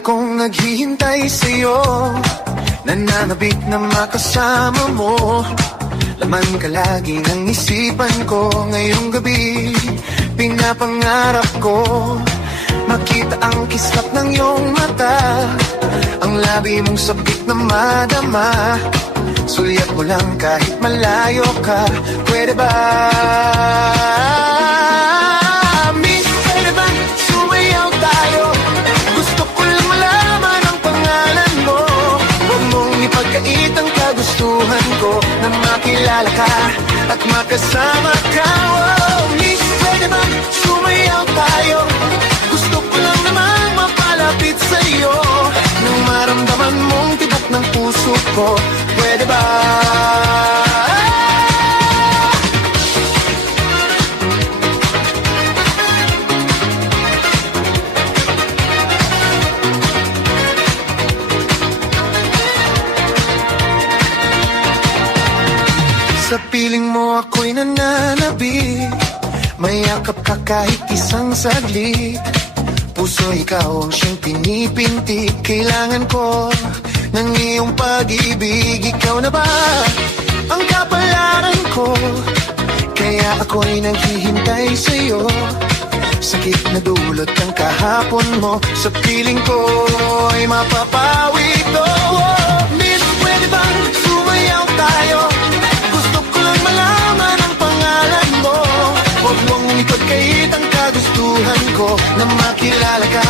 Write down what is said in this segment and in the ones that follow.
akong naghihintay sa'yo, nananabik na makasama mo. Laman ka lagi ng isipan ko. Ngayong gabi, pinapangarap ko makita ang kislap ng iyong mata, ang labi mong sabik na madama. Sulyap mo lang kahit malayo ka. Pwede ba? Miss, pwede ba sumayaw tayo? Gusto ko lang malaman ang pangalan mo. Huwag mong ipagkait ang kagustuhan ko na makilala ka at makasama ka. Oh, miss, pwede ba sumayaw tayo? Gusto ko lang naman mapalapit sa'yo nang maramdaman mong tibok ng puso ko. Pwede ba? Sa piling mo ako'y nananabik, mayakap ka kahit isang saglit. Puso ikaw ang siyang pinipintik. Kailangan ko ng iyong pag-ibig. Ikaw na ba ang kapalaran ko? Kaya ako'y naghihintay sa'yo. Sakit na dulot ng kahapon mo. Sa piling ko ay mapapawi ito. Oh, miss, pwede bang sumayaw tayo? Gusto ko lang malaman ang pangalan mo. Huwag mong ipagkait ang kagustuhan ko na makilala ka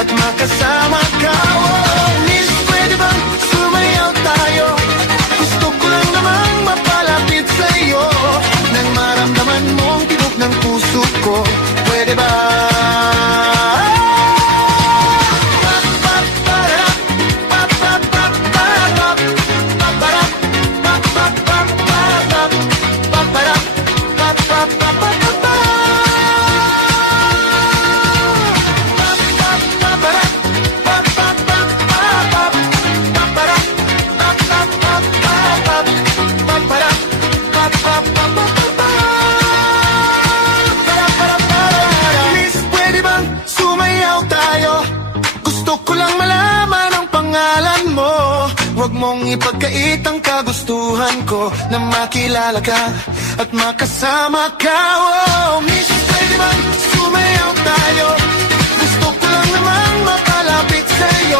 at makasama ka. Oh, miss, pwede bang sumayaw tayo? Gusto ko lang namang mapalapit sa'yo nang maramdaman mong tibok ng puso ko. Pwede ba? Huwag mong ipagkait ang kagustuhan ko na makilala ka at makasama ka. Oh, miss, pwede bang sumayaw tayo? Gusto ko lang namang mapalapit sa'yo